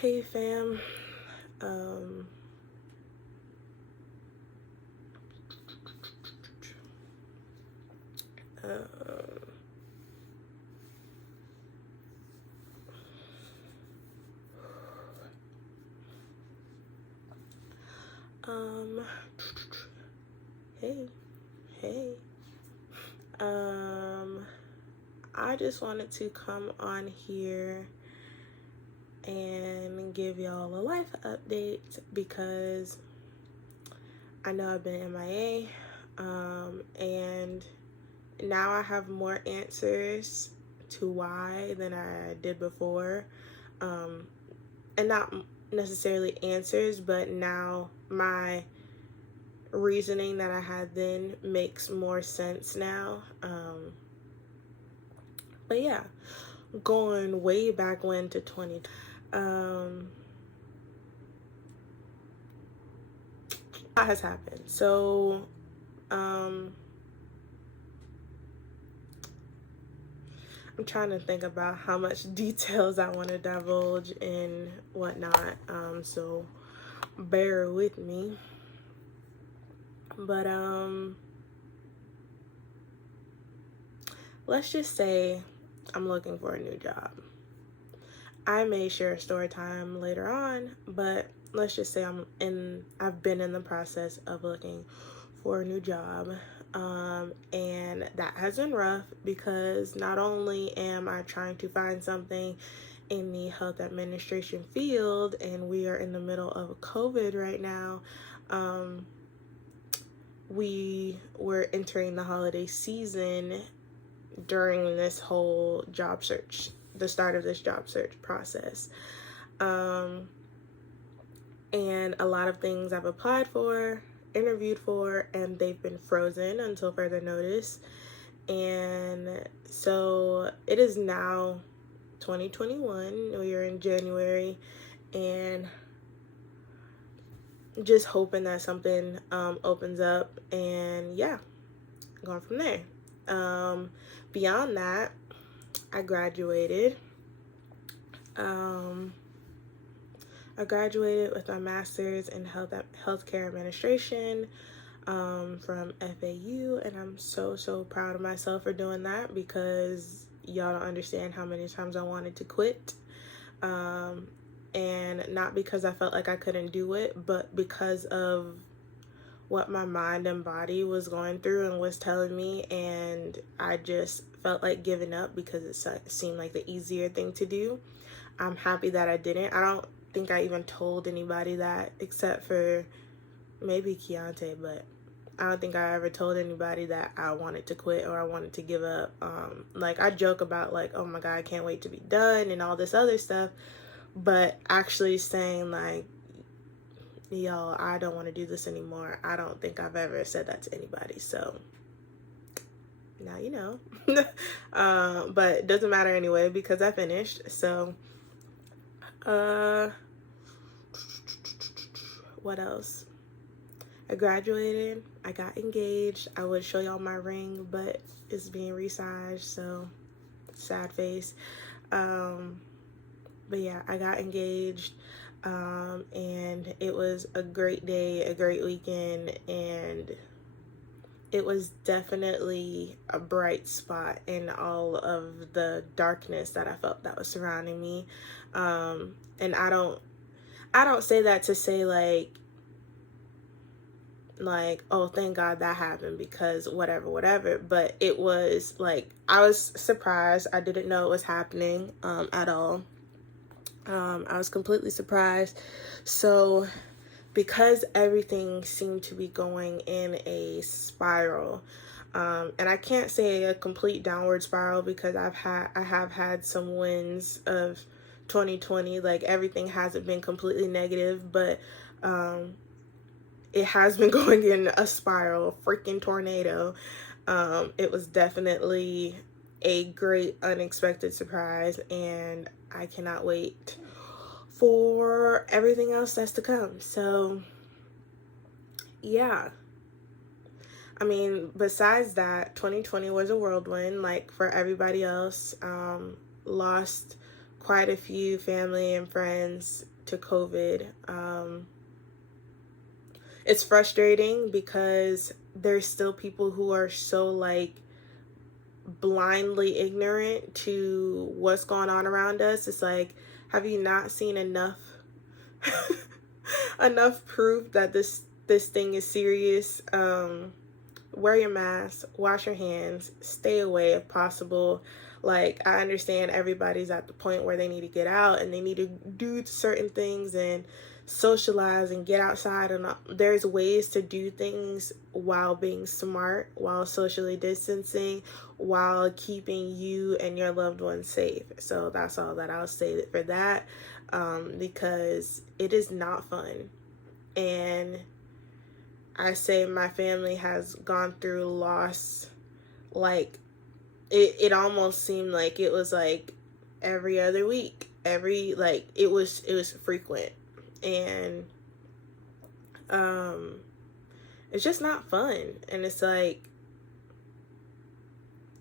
Hey fam, um, um, hey, hey, I just wanted to come on here and give y'all a life update because I know I've been MIA, and now I have more answers to why than I did before, and not necessarily answers, but now my reasoning that I had then makes more sense now. But yeah, going way back when to 20, what has happened? So, I'm trying to think about how much details I want to divulge and whatnot, so bear with me. But let's just say I'm looking for a new job. I may share a story time later on, but let's just say I've been in the process of looking for a new job. And that has been rough because not only am I trying to find something in the health administration field, and we are in the middle of COVID right now, we were entering the holiday season during this whole job search, the start of this job search process. And a lot of things I've applied for, interviewed for, and they've been frozen until further notice. And so it is now 2021. We are in January, and just hoping that something opens up, and yeah, going from there. Beyond that, I graduated. I graduated with my master's in healthcare administration from FAU, and I'm so proud of myself for doing that because y'all don't understand how many times I wanted to quit. And not because I felt like I couldn't do it, but because of what my mind and body was going through and was telling me, and I just felt like giving up because it seemed like the easier thing to do. I'm happy that I didn't. I don't think I even told anybody that except for maybe Keontae, but I don't think I ever told anybody that I wanted to quit or I wanted to give up. Like, I joke about like, oh my God, I can't wait to be done and all this other stuff, but actually saying like, yo, I don't want to do this anymore, I don't think I've ever said that to anybody. So now you know. But it doesn't matter anyway because I finished. So what else? I graduated, I got engaged. I would show y'all my ring, but it's being resized, so sad face. But yeah, I got engaged, and it was a great day, a great weekend, and it was definitely a bright spot in all of the darkness that I felt that was surrounding me. And I don't say that to say like, oh, thank God that happened because whatever, but it was like, I was surprised. I didn't know it was happening at all. I was completely surprised. So because everything seemed to be going in a spiral, and I can't say a complete downward spiral because I have had some wins of 2020. Like, everything hasn't been completely negative, but it has been going in a spiral, freaking tornado. It was definitely a great unexpected surprise, and I cannot wait for everything else that's to come. So yeah, I mean, besides that, 2020 was a whirlwind, like for everybody else. Lost quite a few family and friends to COVID. It's frustrating because there's still people who are so like blindly ignorant to what's going on around us. It's like, have you not seen enough enough proof that this thing is serious? Wear your mask, wash your hands, stay away if possible. Like, I understand everybody's at the point where they need to get out and they need to do certain things and socialize and get outside, and there's ways to do things while being smart, while socially distancing, while keeping you and your loved ones safe. So that's all that I'll say for that, because it is not fun. And I say my family has gone through loss, like it almost seemed like it was like every other week, it was frequent. And it's just not fun. And it's like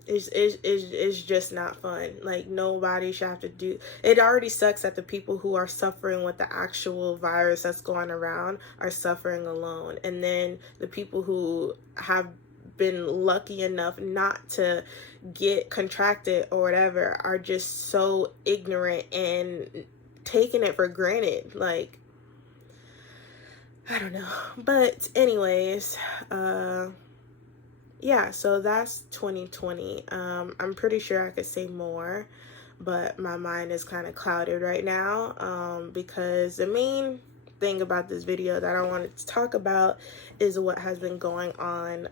it's just not fun. Like, nobody should have to do it. Already sucks that the people who are suffering with the actual virus that's going around are suffering alone, and then the people who have been lucky enough not to get contracted or whatever are just so ignorant and taking it for granted. Like, I don't know. But anyways, yeah, so that's 2020. I'm pretty sure I could say more, but my mind is kind of clouded right now, because the main thing about this video that I wanted to talk about is what has been going on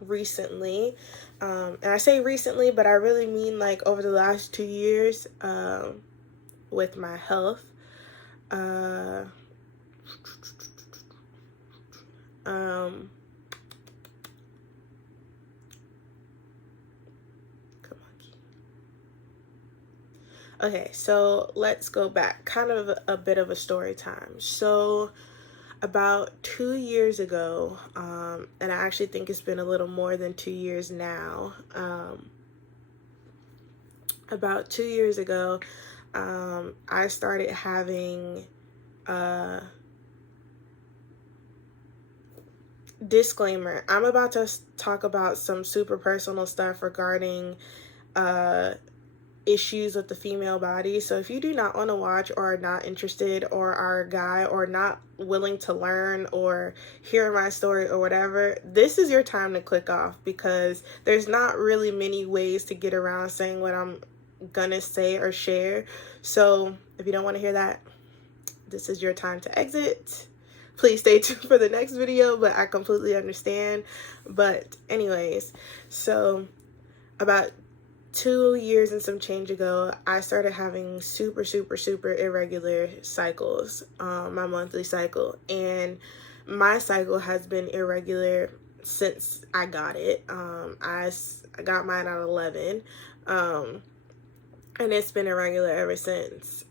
recently. And I say recently, but I really mean like over the last 2 years, with my health. Okay, so let's go back, kind of a bit of a story time. So about 2 years ago, and I actually think it's been a little more than 2 years now, about 2 years ago, I started having disclaimer, I'm about to talk about some super personal stuff regarding issues with the female body. So if you do not want to watch, or are not interested, or are a guy, or not willing to learn or hear my story or whatever, this is your time to click off, because there's not really many ways to get around saying what I'm gonna say or share. So if you don't want to hear that, this is your time to exit. Please stay tuned for the next video, but I completely understand. But anyways, so about 2 years and some change ago, I started having super irregular cycles, my monthly cycle. And my cycle has been irregular since I got it. I got mine at 11, and it's been irregular ever since.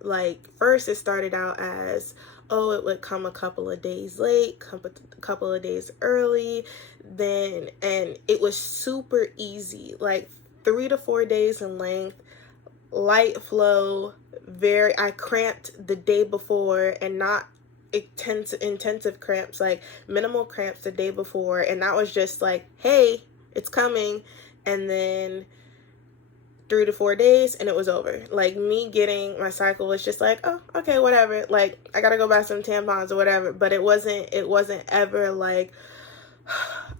Like, first it started out as, oh, it would come a couple of days late, a couple of days early, and it was super easy, like 3 to 4 days in length, light flow, I cramped the day before, and not intensive cramps, like minimal cramps the day before, and that was just like, hey, it's coming, and then 3 to 4 days and it was over. Like, me getting my cycle was just like, oh, okay, whatever, like I gotta go buy some tampons or whatever. But it wasn't ever like,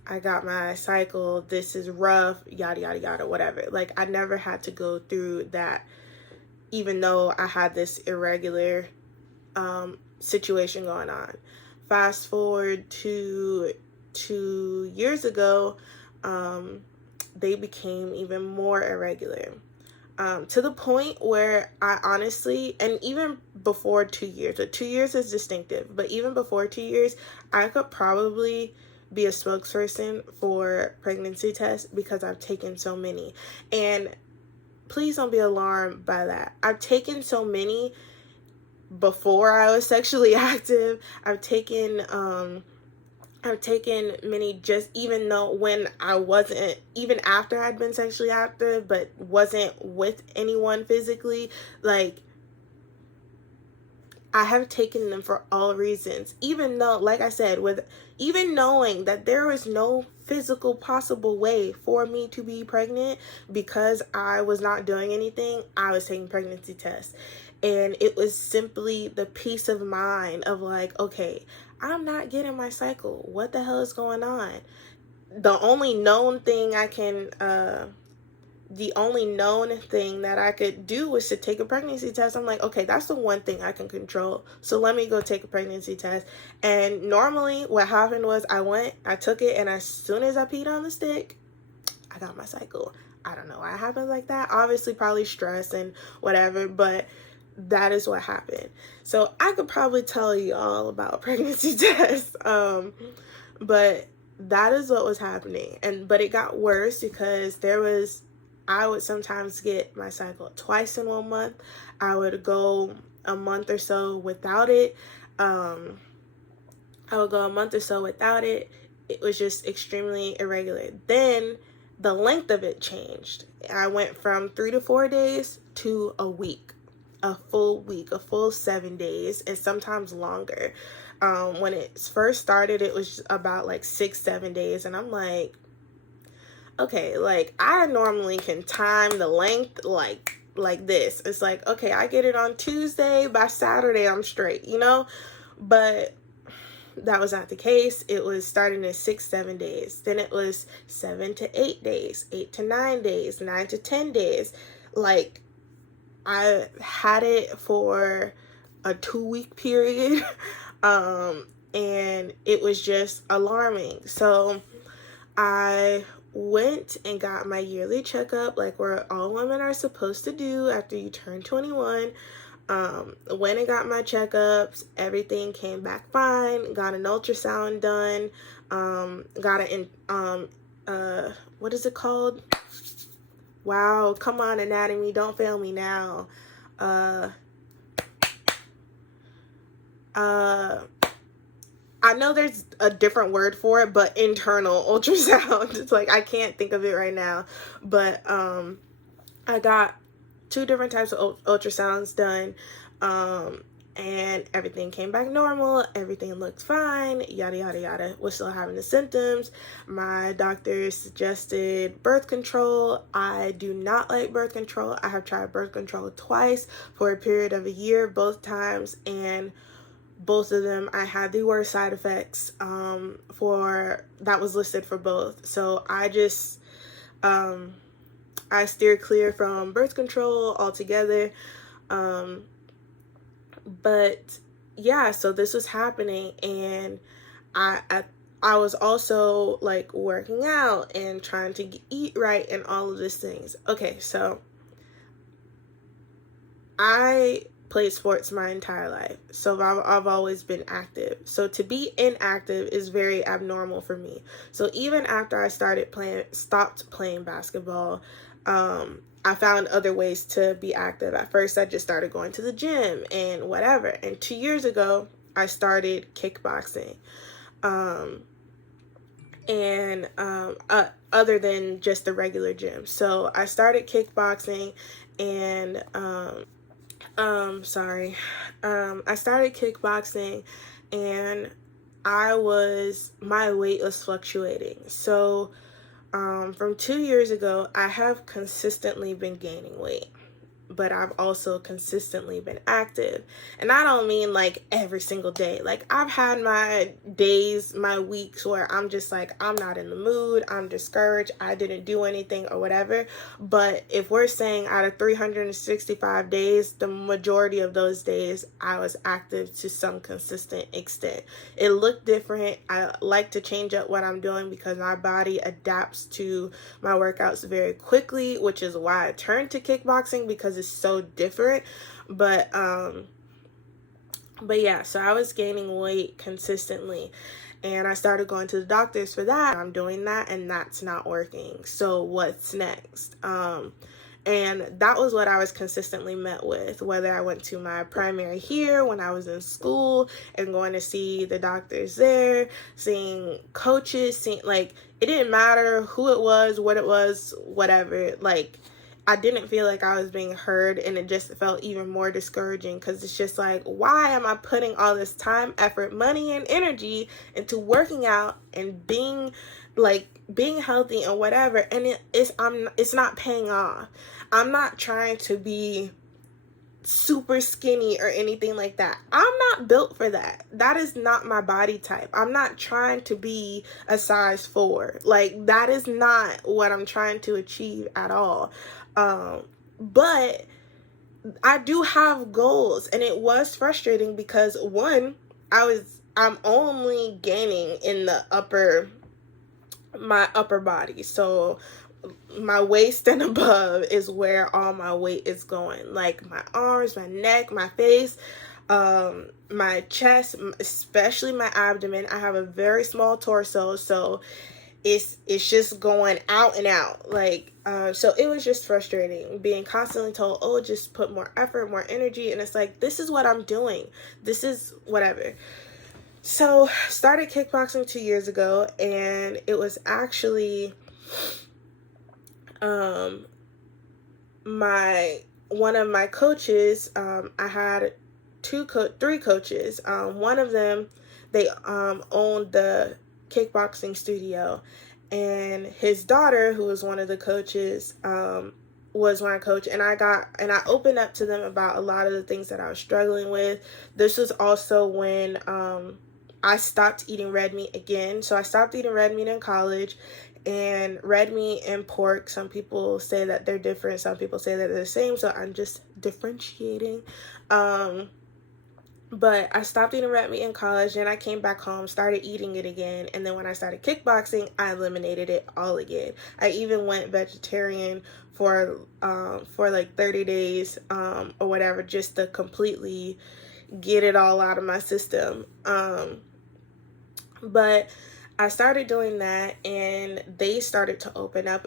I got my cycle, this is rough, yada yada yada, whatever. Like, I never had to go through that, even though I had this irregular situation going on. Fast forward to 2 years ago, they became even more irregular, to the point where I honestly, and even before 2 years, but 2 years is distinctive, but even before 2 years, I could probably be a spokesperson for pregnancy tests, because I've taken so many. And please don't be alarmed by that. I've taken so many before I was sexually active. I've taken I've taken many just even though when I wasn't, even after I'd been sexually active, but wasn't with anyone physically, like, I have taken them for all reasons, even though, like I said, with even knowing that there was no physical possible way for me to be pregnant because I was not doing anything, I was taking pregnancy tests. And it was simply the peace of mind of like, okay, I'm not getting my cycle. What the hell is going on? The only known thing that I could do was to take a pregnancy test. I'm like, okay, that's the one thing I can control. So let me go take a pregnancy test. And normally what happened was I took it, and as soon as I peed on the stick, I got my cycle. I don't know why it happened like that. Obviously, probably stress and whatever, but that is what happened. So I could probably tell you all about pregnancy tests. But that is what was happening. But it got worse because I would sometimes get my cycle twice in 1 month. I would go a month or so without it. It was just extremely irregular. Then the length of it changed. I went from 3 to 4 days to a week, a full 7 days, and sometimes longer. When it first started, it was about like 6-7 days, and I'm like, okay, like I normally can time the length like this. It's like, okay, I get it on Tuesday, by Saturday I'm straight, but that was not the case. It was starting at 6-7 days. Then it was 7 to 8 days, 8 to 9 days, 9 to 10 days. Like, I had it for a 2-week period. And it was just alarming. So I went and got my yearly checkup, like where all women are supposed to do after you turn 21. Went and got my checkups. Everything came back fine. Got an ultrasound done. What is it called? Wow, come on, anatomy, don't fail me now. I know there's a different word for it, but internal ultrasound. It's like, I can't think of it right now. But I got 2 different types of ultrasounds done. And everything came back normal. Everything looked fine. Yada, yada, yada. Was still having the symptoms. My doctor suggested birth control. I do not like birth control. I have tried birth control twice for a period of a year, both times. And both of them, I had the worst side effects that was listed for both. So I just, I steer clear from birth control altogether. But yeah, so this was happening, and I was also like working out and trying to eat right and all of these things. Okay, so I played sports my entire life, so I've always been active. So to be inactive is very abnormal for me. So even after I stopped playing basketball, I found other ways to be active. At first, I just started going to the gym and whatever. And 2 years ago, I started kickboxing. Other than just the regular gym. So I started kickboxing, and I started kickboxing, and my weight was fluctuating. So from 2 years ago, I have consistently been gaining weight, but I've also consistently been active. And I don't mean like every single day. Like, I've had my days, my weeks where I'm just like, I'm not in the mood, I'm discouraged, I didn't do anything or whatever. But if we're saying out of 365 days, the majority of those days I was active to some consistent extent. It looked different. I like to change up what I'm doing because my body adapts to my workouts very quickly, which is why I turned to kickboxing, because it's so different. But yeah, so I was gaining weight consistently, and I started going to the doctors for that. I'm doing that, and that's not working. So what's next? And that was what I was consistently met with, whether I went to my primary here when I was in school and going to see the doctors there, seeing coaches, seeing, like, it didn't matter who it was, what it was, whatever. Like, I didn't feel like I was being heard, and it just felt even more discouraging because it's just like, why am I putting all this time, effort, money, and energy into working out and being healthy and whatever, and it's not paying off. I'm not trying to be super skinny or anything like that. I'm not built for that. That is not my body type. I'm not trying to be a size 4. Like, that is not what I'm trying to achieve at all. But I do have goals, and it was frustrating because, one, I'm only gaining in my upper body. So my waist and above is where all my weight is going. Like my arms, my neck, my face, my chest, especially my abdomen. I have a very small torso, so it's just going out and out. Like, so it was just frustrating being constantly told, oh, just put more effort, more energy. And it's like, this is what I'm doing. This is whatever. So started kickboxing 2 years ago, and it was actually one of my coaches. I had three coaches. One of them, they owned the kickboxing studio, and his daughter, who was one of the coaches, was my coach, and I opened up to them about a lot of the things that I was struggling with. This was also when I stopped eating red meat again. So I stopped eating red meat in college, and red meat and pork, some people say that they're different, some people say that they're the same, so I'm just differentiating. But I stopped eating red meat in college, and I came back home, started eating it again, and then when I started kickboxing, I eliminated it all again. I even went vegetarian for like 30 days or whatever, just to completely get it all out of my system. But I started doing that, and they started to open up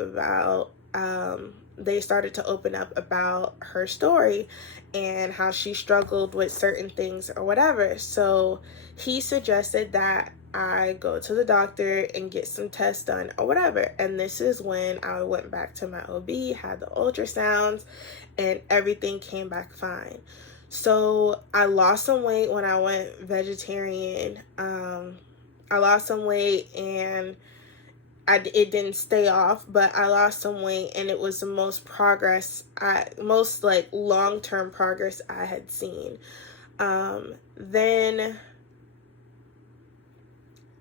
about her story and how she struggled with certain things or whatever. So he suggested that I go to the doctor and get some tests done or whatever. And this is when I went back to my OB, had the ultrasounds, and everything came back fine. So I lost some weight when I went vegetarian. I lost some weight, and it didn't stay off, but I lost some weight, and it was the most long-term progress I had seen. Then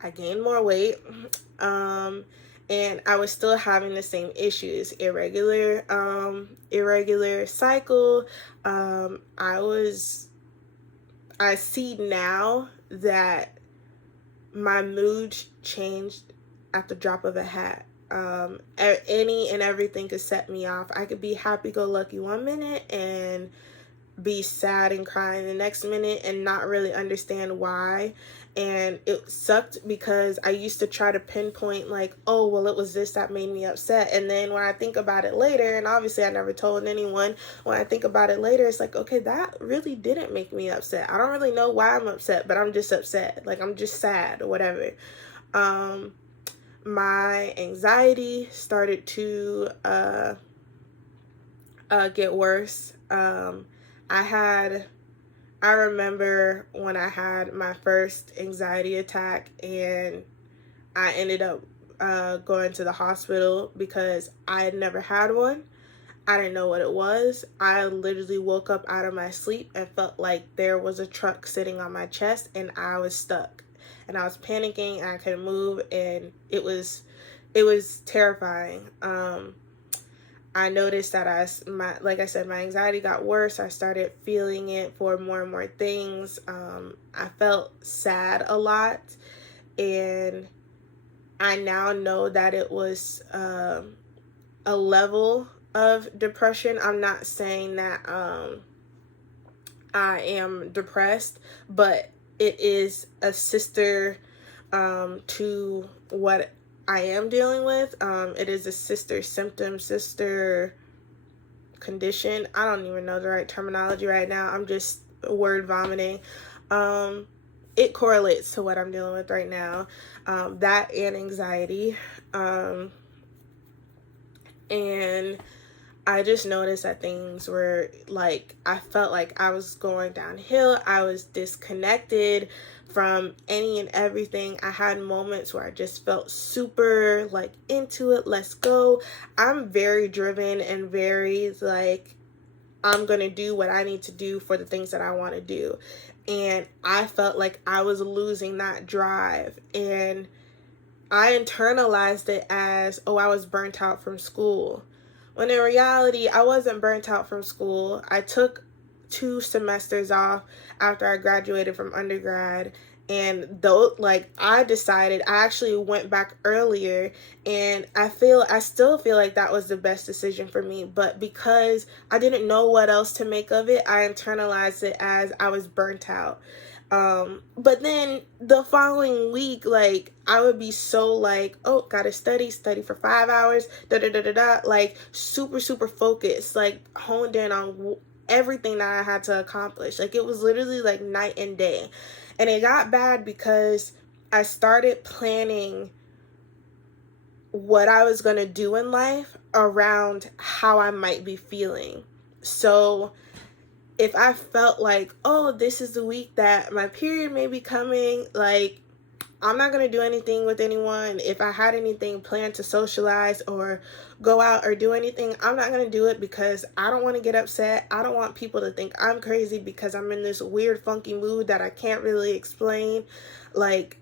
I gained more weight, and I was still having the same issues, irregular cycle. I see now that my mood changed at the drop of a hat. Any and everything could set me off. I could be happy-go-lucky one minute and be sad and crying the next minute and not really understand why. And it sucked because I used to try to pinpoint, like, oh, well, it was this that made me upset. And then when I think about it later, and obviously I never told anyone, when I think about it later, it's like, okay, that really didn't make me upset. I don't really know why I'm upset, but I'm just upset. Like, I'm just sad or whatever. My anxiety started to get worse. I remember when I had my first anxiety attack, and I ended up going to the hospital because I had never had one. I didn't know what it was. I literally woke up out of my sleep and felt like there was a truck sitting on my chest, and I was stuck. And I was panicking, and I couldn't move, and it was terrifying. I noticed that like I said, my anxiety got worse. I started feeling it for more and more things. I felt sad a lot, and I now know that it was a level of depression. I'm not saying that I am depressed, but it is a sister to what I am dealing with. It is a sister symptom, sister condition. I don't even know the right terminology right now. I'm just word vomiting. It correlates to what I'm dealing with right now. That and anxiety. And I just noticed that things were like, I felt like I was going downhill. I was disconnected from any and everything. I had moments where I just felt super like into it. Let's go. I'm very driven and very like, I'm going to do what I need to do for the things that I want to do. And I felt like I was losing that drive. And I internalized it as, oh, I was burnt out from school. When in reality, I wasn't burnt out from school. I took 2 semesters off after I graduated from undergrad. And though, like, I decided, I actually went back earlier, and I still feel like that was the best decision for me. But because I didn't know what else to make of it, I internalized it as I was burnt out. But then the following week, like, I would be so like, oh, gotta study for 5 hours, like super focused, like honed in on everything that I had to accomplish. Like, it was literally like night and day. And it got bad because I started planning what I was gonna do in life around how I might be feeling. So if I felt like, oh, this is the week that my period may be coming, like, I'm not going to do anything with anyone. If I had anything planned to socialize or go out or do anything, I'm not going to do it because I don't want to get upset. I don't want people to think I'm crazy because I'm in this weird, funky mood that I can't really explain. Like,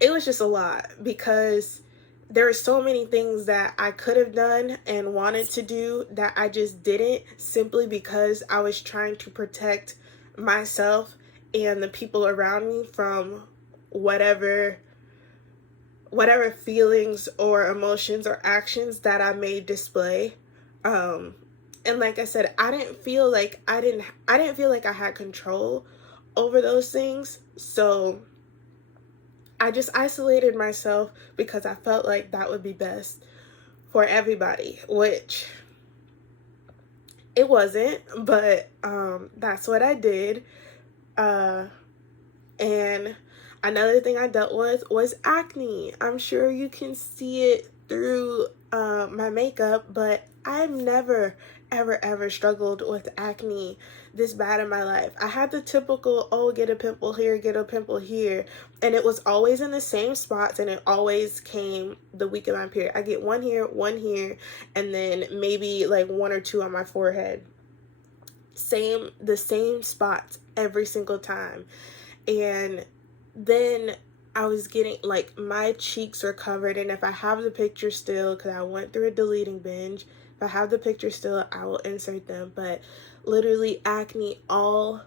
it was just a lot because there are so many things that I could have done and wanted to do that I just didn't, simply because I was trying to protect myself and the people around me from whatever feelings or emotions or actions that I may display. And like I said, I didn't feel like I had control over those things. So I just isolated myself because I felt like that would be best for everybody, which it wasn't, but that's what I did. And another thing I dealt with was acne. I'm sure you can see it through my makeup, but I've never ever struggled with acne this bad in my life. I had the typical, oh, get a pimple here, get a pimple here, and it was always in the same spots, and it always came the week of my period. I get one here, and then maybe like 1 or 2 on my forehead. The same spots every single time. And then I was getting, like, my cheeks were covered, and if I have the picture still, because I went through a deleting binge, if I have the picture still, I will insert them, but literally acne all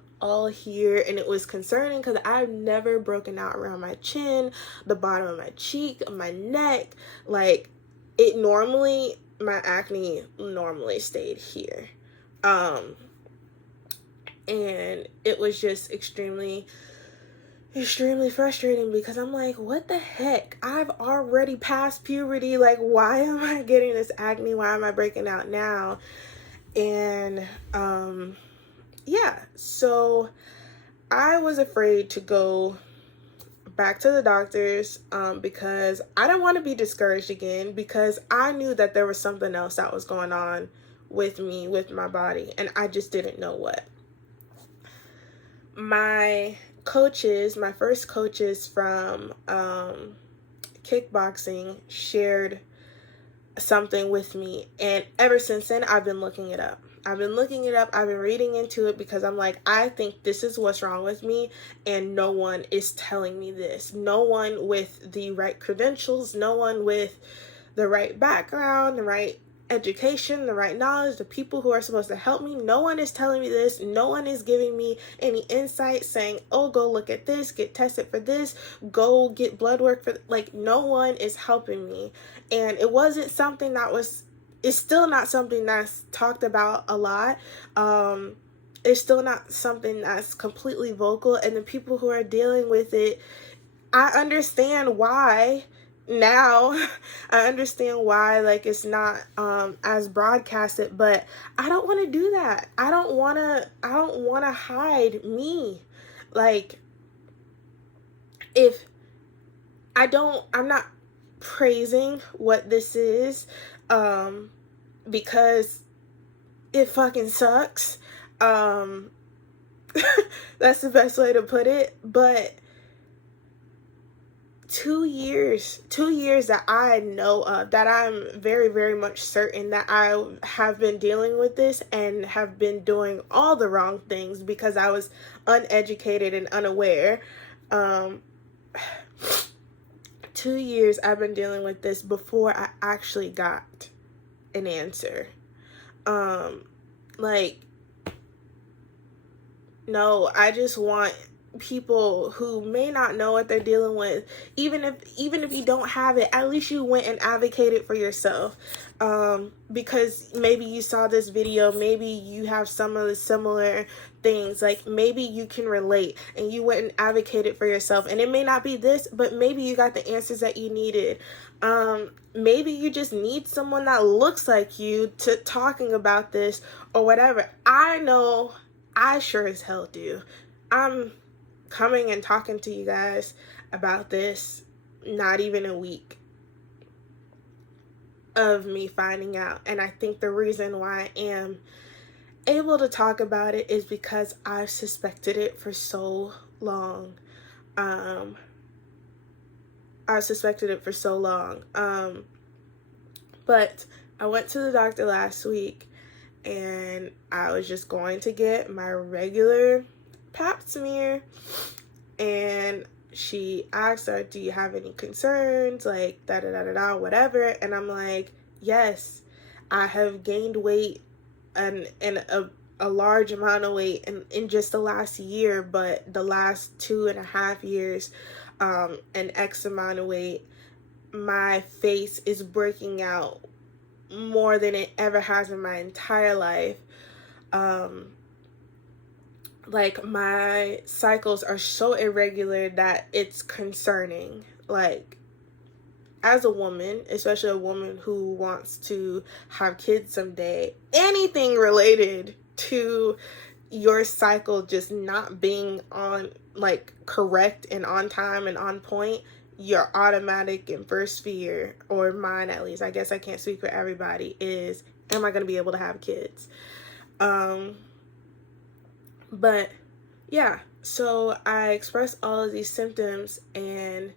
here, and it was concerning because I've never broken out around my chin, the bottom of my cheek, my neck. Like, my acne normally stayed here. And it was just extremely frustrating because I'm like, what the heck? I've already passed puberty. Like, why am I getting this acne? Why am I breaking out now? And yeah, so I was afraid to go back to the doctors because I didn't want to be discouraged again, because I knew that there was something else that was going on with me, with my body, and I just didn't know what. My first coaches from kickboxing shared something with me, and ever since then I've been looking it up. I've been reading into it because I'm like, I think this is what's wrong with me, and no one is telling me this. No one with the right credentials, no one with the right background, the right education, the right knowledge, the people who are supposed to help me, no one is telling me this. No one is giving me any insight saying, oh, go look at this, get tested for this, go get blood work for, like, no one is helping me. And it's still not something that's talked about a lot. It's still not something that's completely vocal, and the people who are dealing with it, I understand why now I understand why, like, it's not as broadcasted, but I don't want to do that. I don't want to hide me. Like, if I'm not praising what this is, because it fucking sucks. That's the best way to put it. But 2 years that I know of, that I'm very, very much certain that I have been dealing with this and have been doing all the wrong things because I was uneducated and unaware. 2 years I've been dealing with this before I actually got an answer. Like, no, I just want people who may not know what they're dealing with, even if you don't have it, at least you went and advocated for yourself, because maybe you saw this video, maybe you have some of the similar things, like maybe you can relate and you went and advocated for yourself, and it may not be this, but maybe you got the answers that you needed. Maybe you just need someone that looks like you to talking about this or whatever. I know I sure as hell do. I'm coming and talking to you guys about this not even a week of me finding out, and I think the reason why I am able to talk about it is because I've suspected it for so long. But I went to the doctor last week, and I was just going to get my regular pap smear, and she asked her, do you have any concerns, like whatever, and I'm like, yes, I have gained weight and a large amount of weight in just the last year, but the last 2.5 years, an X amount of weight. My face is breaking out more than it ever has in my entire life. Like, my cycles are so irregular that it's concerning. Like, as a woman, especially a woman who wants to have kids someday, anything related to your cycle just not being on, like, correct and on time and on point, your automatic and first fear, or mine at least, I guess I can't speak for everybody, is, am I going to be able to have kids? But yeah, so I expressed all of these symptoms, and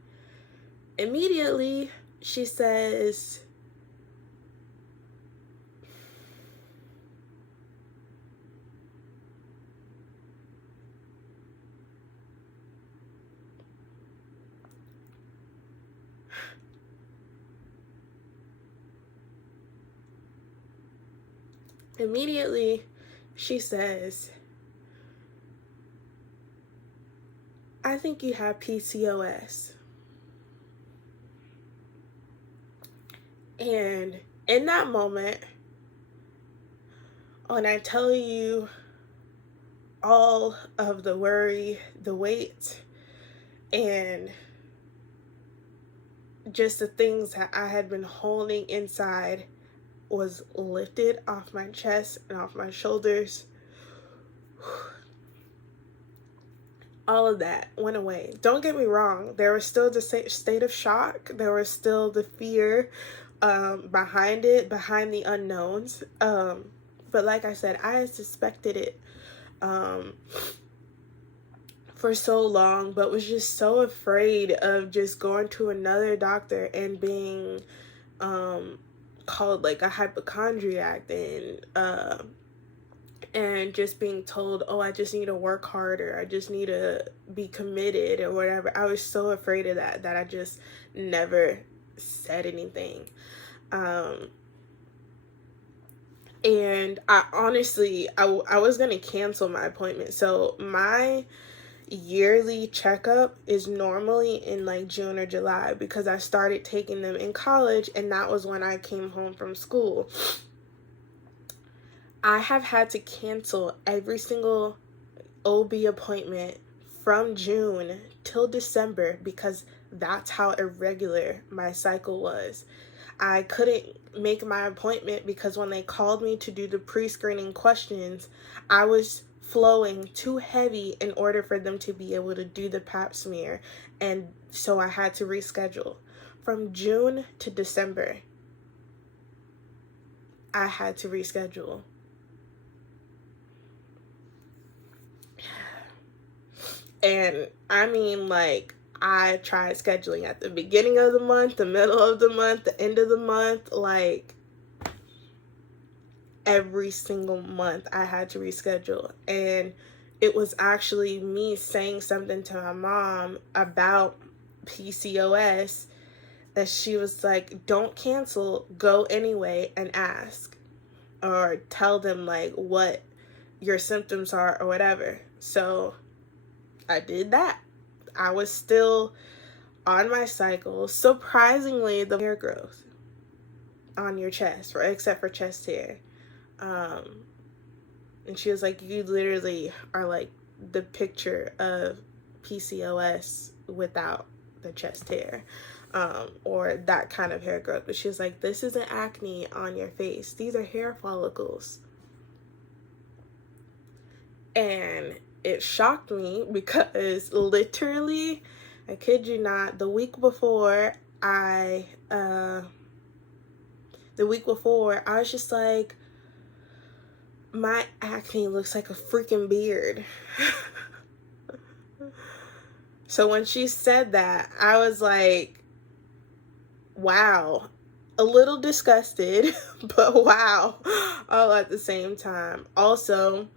immediately she says, I think you have PCOS. And in that moment, when I tell you all of the worry, the weight, and just the things that I had been holding inside was lifted off my chest and off my shoulders, all of that went away. Don't get me wrong, there was still the state of shock, there was still the fear behind it, behind the unknowns, but like I said, I had suspected it for so long, but was just so afraid of just going to another doctor and being called like a hypochondriac, and just being told, oh, I just need to work harder, I just need to be committed or whatever. I was so afraid of that I just never said anything. And I honestly, I was going to cancel my appointment. So my yearly checkup is normally in like June or July, because I started taking them in college, and that was when I came home from school. I have had to cancel every single OB appointment from June till December because that's how irregular my cycle was. I couldn't make my appointment because when they called me to do the pre-screening questions, I was flowing too heavy in order for them to be able to do the pap smear. And so I had to reschedule. From June to December, I had to reschedule. And I mean, like, I tried scheduling at the beginning of the month, the middle of the month, the end of the month. Like, every single month I had to reschedule. And it was actually me saying something to my mom about PCOS that she was like, don't cancel, go anyway and ask. Or tell them, like, what your symptoms are or whatever. So I did that. I was still on my cycle. Surprisingly, the hair grows on your chest, right? Except for chest hair. And she was like, you literally are like the picture of PCOS without the chest hair, or that kind of hair growth. But she was like, this isn't acne on your face. These are hair follicles. And it shocked me because literally, I kid you not, the week before I was just like, my acne looks like a freaking beard. So when she said that, I was like, wow, a little disgusted, but wow, all at the same time. Also,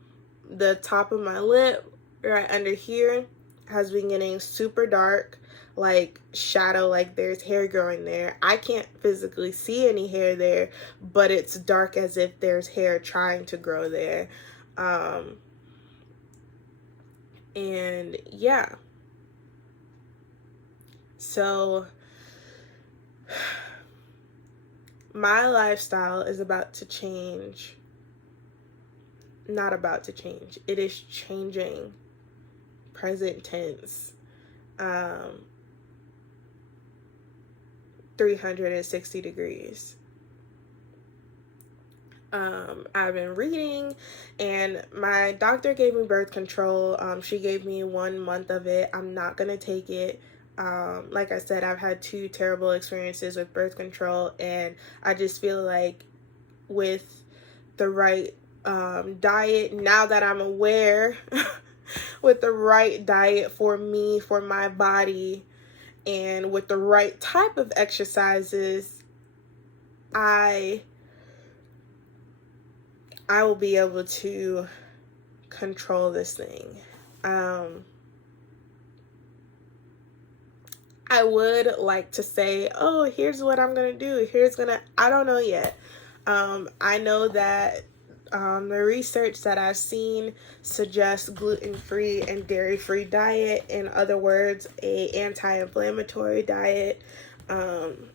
the top of my lip right under here has been getting super dark, like shadow, like there's hair growing there. I can't physically see any hair there, but it's dark as if there's hair trying to grow there. And yeah, so my lifestyle is about to change. Not about to change. It is changing. Present tense. 360 degrees. I've been reading, and my doctor gave me birth control. She gave me 1 month of it. I'm not gonna take it. Like I said, I've had 2 terrible experiences with birth control, and I just feel like with the right diet, now that I'm aware, with the right diet for me, for my body, and with the right type of exercises, I will be able to control this thing. I would like to say, oh, here's what I'm gonna do. I don't know yet. I know that the research that I've seen suggests gluten-free and dairy-free diet. In other words, a anti-inflammatory diet. An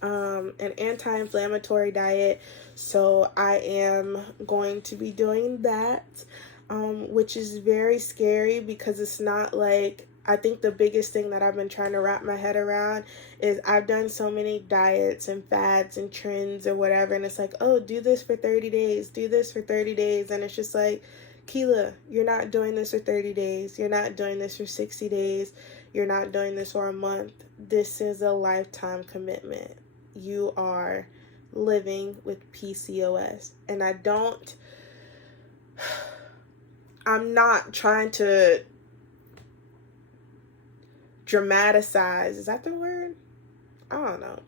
anti-inflammatory diet. So I am going to be doing that, which is very scary because it's not like, I think the biggest thing that I've been trying to wrap my head around is I've done so many diets and fads and trends or whatever, and it's like, oh, do this for 30 days, do this for 30 days, and it's just like, Keyla, you're not doing this for 30 days, you're not doing this for 60 days, you're not doing this for a month. This is a lifetime commitment. You are living with PCOS, and I'm not trying to dramatize. Is that the word? I don't know.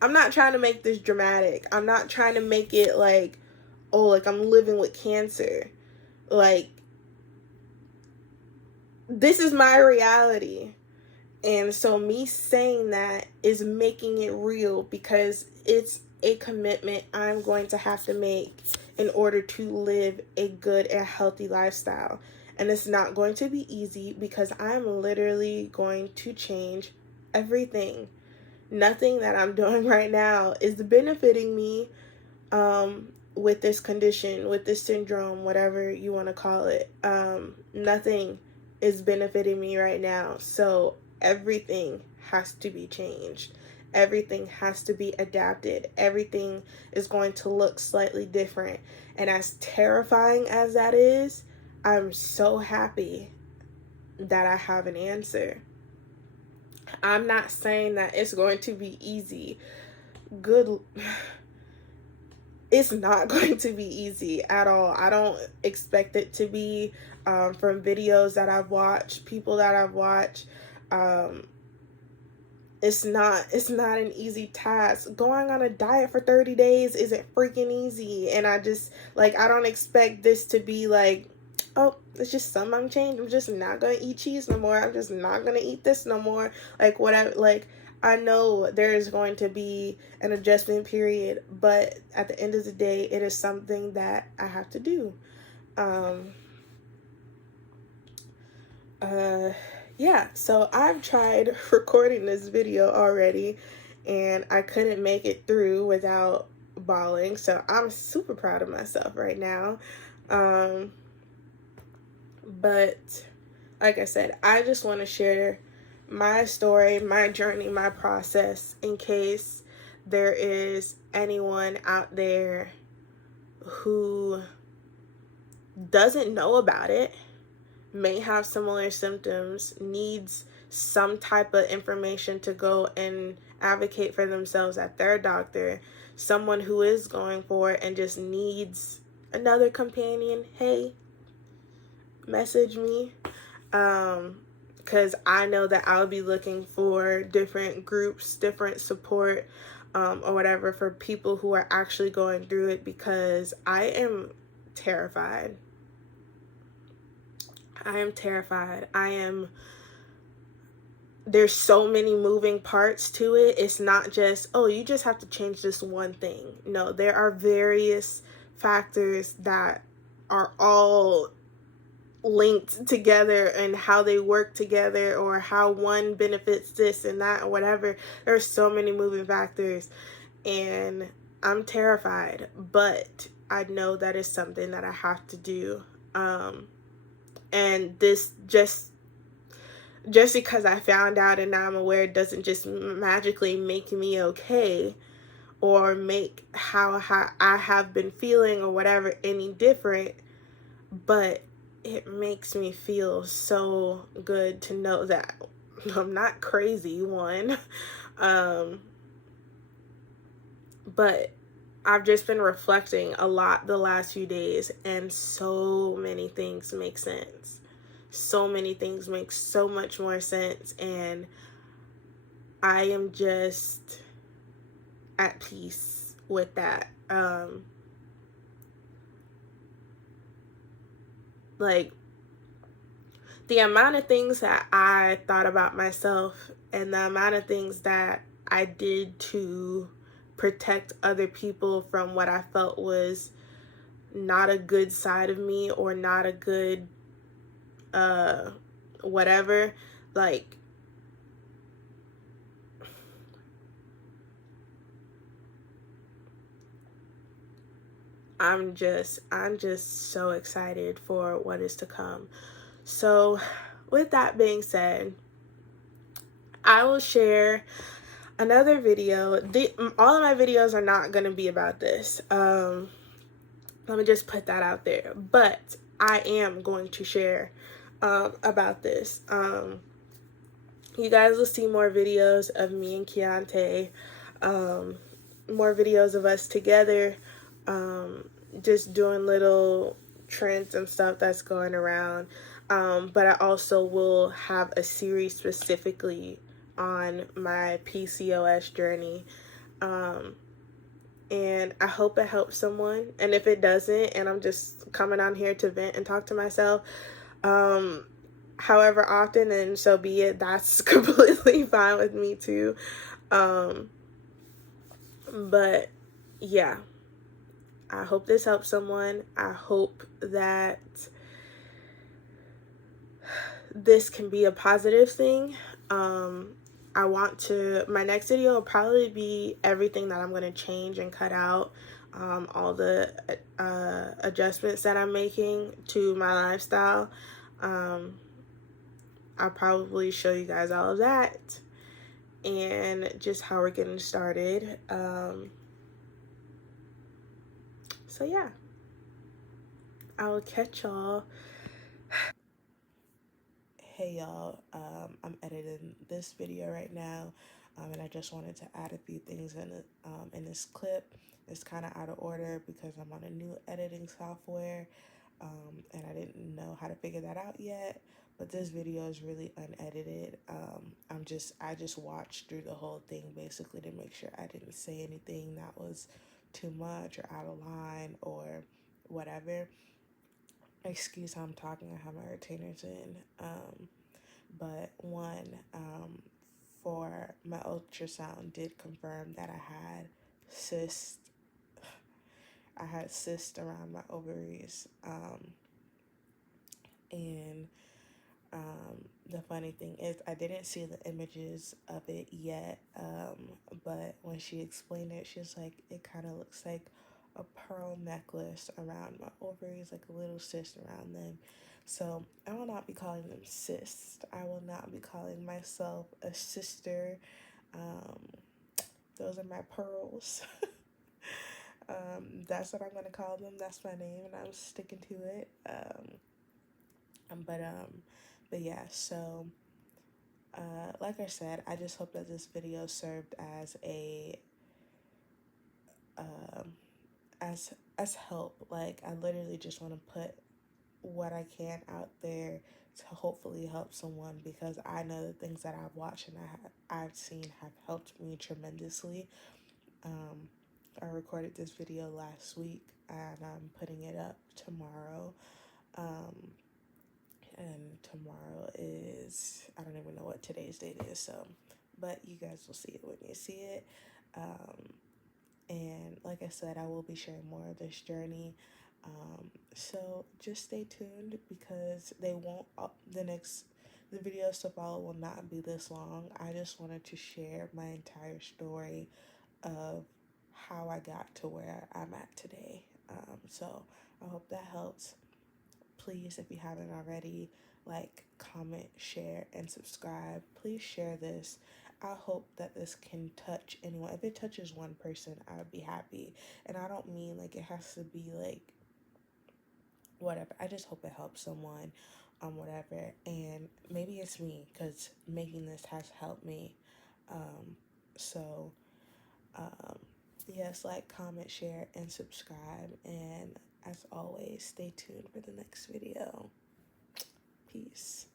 I'm not trying to make this dramatic. I'm not trying to make it like, oh, like I'm living with cancer. Like, this is my reality. And so me saying that is making it real because it's a commitment I'm going to have to make in order to live a good and healthy lifestyle. And it's not going to be easy because I'm literally going to change everything. Nothing that I'm doing right now is benefiting me with this condition, with this syndrome, whatever you want to call it. Nothing is benefiting me right now. So everything has to be changed. Everything has to be adapted. Everything is going to look slightly different. And as terrifying as that is, I'm so happy that I have an answer. I'm not saying that it's going to be easy. It's not going to be easy at all. I don't expect it to be. From videos that I've watched, people that I've watched, it's not an easy task. Going on a diet for 30 days isn't freaking easy. And I don't expect this to be like, oh, it's just something I'm changing. I'm just not gonna eat cheese no more. I'm just not gonna eat this no more. Like, whatever. Like, I know there is going to be an adjustment period, but at the end of the day, it is something that I have to do. Yeah, so I've tried recording this video already, and I couldn't make it through without bawling, so I'm super proud of myself right now. But like I said, I just want to share my story, my journey, my process, in case there is anyone out there who doesn't know about it, may have similar symptoms, needs some type of information to go and advocate for themselves at their doctor, someone who is going for it and just needs another companion. Hey, message me, because I know that I'll be looking for different groups, different support, or whatever, for people who are actually going through it, because I am terrified. There's so many moving parts to it. It's not just, oh, you just have to change this one thing. No, there are various factors that are all linked together and how they work together, or how one benefits this and that, or whatever. There's so many moving factors, and I'm terrified, but I know that is something that I have to do. And this just because I found out and now I'm aware doesn't just magically make me okay, or make how I have been feeling or whatever any different, but it makes me feel so good to know that I'm not crazy, one. But I've just been reflecting a lot the last few days, and so many things make sense. So many things make so much more sense, and I am just at peace with that. Like, the amount of things that I thought about myself and the amount of things that I did to protect other people from what I felt was not a good side of me, or not a good whatever, like, I'm just so excited for what is to come. So with that being said, I will share another video. All of my videos are not going to be about this. Let me just put that out there. But I am going to share about this. You guys will see more videos of me and Keontae. More videos of us together. Just doing little trends and stuff that's going around. But I also will have a series specifically on my PCOS journey. And I hope it helps someone. And if it doesn't, and I'm just coming on here to vent and talk to myself, however often, then so be it. That's completely fine with me too. But yeah, I hope this helps someone. I hope that this can be a positive thing. My next video will probably be everything that I'm going to change and cut out, all the adjustments that I'm making to my lifestyle. I'll probably show you guys all of that and just how we're getting started. So yeah, I will catch y'all. Hey y'all, I'm editing this video right now, and I just wanted to add a few things in this clip. It's kind of out of order because I'm on a new editing software, and I didn't know how to figure that out yet. But this video is really unedited. I just watched through the whole thing basically to make sure I didn't say anything that was too much or out of line or whatever. Excuse how I'm talking, I have my retainers in. But for my ultrasound did confirm that cyst. I had cysts around my ovaries. And the funny thing is, I didn't see the images of it yet. But when she explained it, she was like, it kind of looks like a pearl necklace around my ovaries, like a little cyst around them. So I will not be calling them cysts. I will not be calling myself a sister. Those are my pearls. That's what I'm gonna call them. That's my name, and I'm sticking to it. But yeah. So, like I said, I just hope that this video served as a as help. Like, I literally just want to put what I can out there to hopefully help someone, because I know the things that I've watched and I've seen have helped me tremendously. I recorded this video last week and I'm putting it up tomorrow. And tomorrow is, I don't even know what today's date is, so, but you guys will see it when you see it. And like I said, I will be sharing more of this journey. So just stay tuned, because the videos to follow will not be this long. I just wanted to share my entire story of how I got to where I'm at today. So I hope that helps. Please, if you haven't already, like, comment, share, and subscribe. Please share this. I hope that this can touch anyone. If it touches one person, I would be happy. And I don't mean like it has to be like whatever. I just hope it helps someone, whatever. And maybe it's me, because making this has helped me. So, yes, like, comment, share, and subscribe. And as always, stay tuned for the next video. Peace.